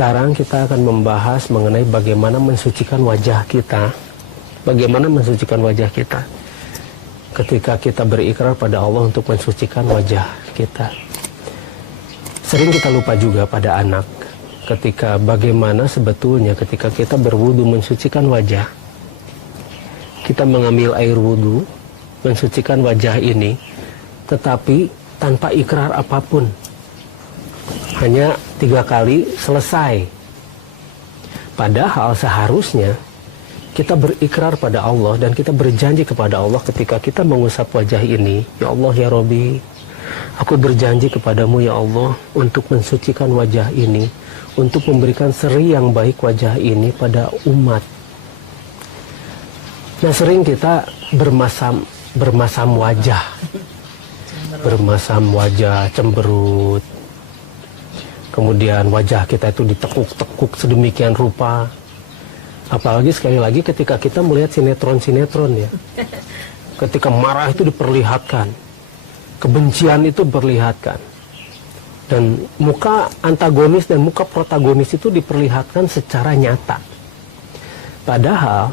Sekarang kita akan membahas mengenai bagaimana mensucikan wajah kita. Bagaimana mensucikan wajah kita ketika kita berikrar pada Allah untuk mensucikan wajah kita. Sering kita lupa juga pada anak ketika bagaimana sebetulnya ketika kita berwudu mensucikan wajah. Kita mengambil air wudu, mensucikan wajah ini, tetapi tanpa ikrar apapun. Hanya 3 kali selesai. Padahal seharusnya kita berikrar pada Allah dan kita berjanji kepada Allah ketika kita mengusap wajah ini. Ya Allah ya Robbi, aku berjanji kepadamu ya Allah untuk mensucikan wajah ini, untuk memberikan seri yang baik wajah ini pada umat. Nah, sering kita bermasam wajah, cemberut. Kemudian wajah kita itu ditekuk-tekuk sedemikian rupa. Apalagi sekali lagi ketika kita melihat sinetron-sinetron ya. Ketika marah itu diperlihatkan, kebencian itu diperlihatkan. Dan muka antagonis dan muka protagonis itu diperlihatkan secara nyata. Padahal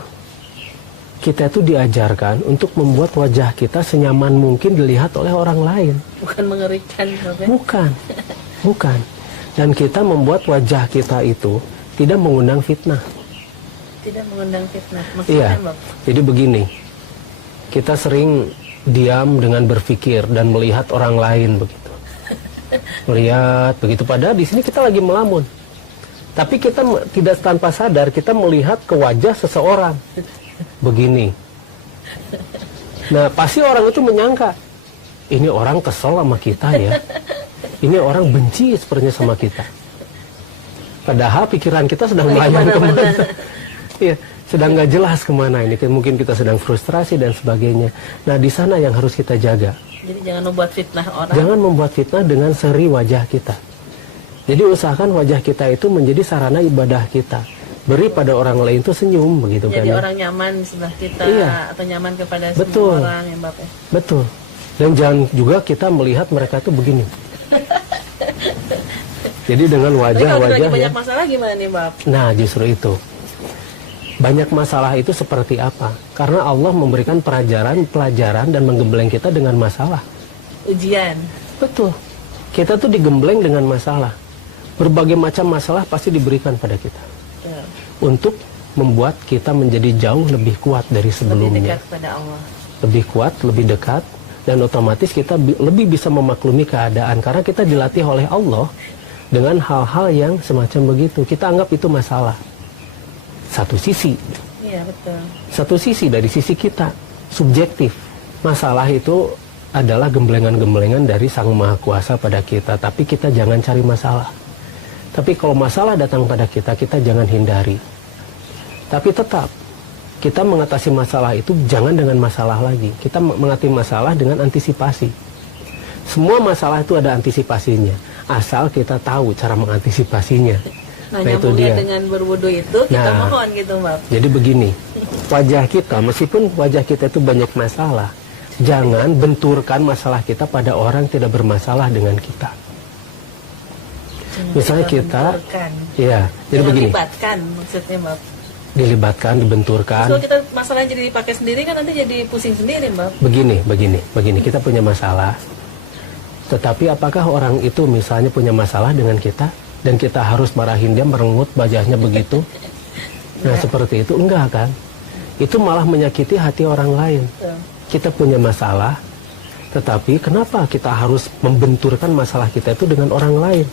kita itu diajarkan untuk membuat wajah kita senyaman mungkin dilihat oleh orang lain. Bukan mengerikan, ya? Bukan. Dan kita membuat wajah kita itu tidak mengundang fitnah. Tidak mengundang fitnah. Maksudnya, iya. Jadi begini, kita sering diam dengan berpikir dan melihat orang lain begitu. Melihat begitu, padahal di sini kita lagi melamun. Tapi kita tidak tanpa sadar kita melihat ke wajah seseorang. Begini. Nah, pasti orang itu menyangka ini orang kesel sama kita ya. Ini orang benci sepertinya sama kita. Padahal pikiran kita sedang melayang kemana. Iya, sedang nggak jelas kemana ini. Mungkin kita sedang frustrasi dan sebagainya. Nah, di sana yang harus kita jaga. Jadi jangan membuat fitnah orang. Jangan membuat fitnah dengan seri wajah kita. Jadi usahakan wajah kita itu menjadi sarana ibadah kita. Beri pada orang lain itu senyum begitu. Jadi kan. Orang nyaman sebelah kita, iya. Atau nyaman kepada Betul. semua orang ya Mbak. Betul. Dan jangan juga kita melihat mereka itu begini. Jadi dengan wajah-wajah lagi banyak masalah gimana nih Mbak? Nah, justru itu. Banyak masalah itu seperti apa? Karena Allah memberikan pelajaran dan menggembleng kita dengan masalah. Ujian. Betul. Kita tuh digembleng dengan masalah. Berbagai macam masalah pasti diberikan pada kita. Ya. Untuk membuat kita menjadi jauh lebih kuat dari sebelumnya. Lebih dekat pada Allah. Lebih kuat, lebih dekat. Dan otomatis kita lebih bisa memaklumi keadaan. Karena kita dilatih oleh Allah dengan hal-hal yang semacam begitu. Kita anggap itu masalah. Satu sisi. Iya, betul. Satu sisi dari sisi kita. Subjektif. Masalah itu adalah gemblengan-gemblengan dari Sang Maha Kuasa pada kita. Tapi kita jangan cari masalah. Tapi kalau masalah datang pada kita, kita jangan hindari. Tapi tetap, kita mengatasi masalah itu jangan dengan masalah lagi. Kita mengatasi masalah dengan antisipasi. Semua masalah itu ada antisipasinya. Asal kita tahu cara mengantisipasinya. Nah itu dia. Dengan berwudu itu kita mohon gitu Mbak. Jadi begini, wajah kita, meskipun wajah kita itu banyak masalah, jangan benturkan masalah kita pada orang yang tidak bermasalah dengan kita. Misalnya kita, ya, jadi begini. Dilibatkan maksudnya Mbak. Dilibatkan, dibenturkan. Kalau kita masalah jadi dipakai sendiri kan nanti jadi pusing sendiri Mbak. Begini, kita punya masalah. Tetapi apakah orang itu misalnya punya masalah dengan kita dan kita harus marahin dia, merengut wajahnya begitu? Nah seperti itu enggak kan? Itu malah menyakiti hati orang lain. Kita punya masalah, tetapi kenapa kita harus membenturkan masalah kita itu dengan orang lain?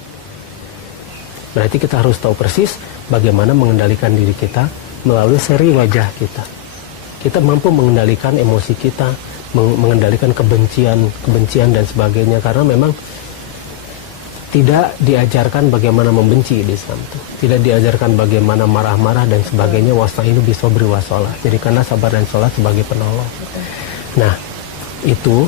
Berarti kita harus tahu persis bagaimana mengendalikan diri kita melalui seri wajah kita. Kita mampu mengendalikan emosi kita, mengendalikan kebencian dan sebagainya, karena memang tidak diajarkan bagaimana membenci di Islam itu. Tidak diajarkan bagaimana marah-marah dan sebagainya. Wasta'inu bisobri wasolah. Jadi karena sabar dan sholat sebagai penolong. Nah, itu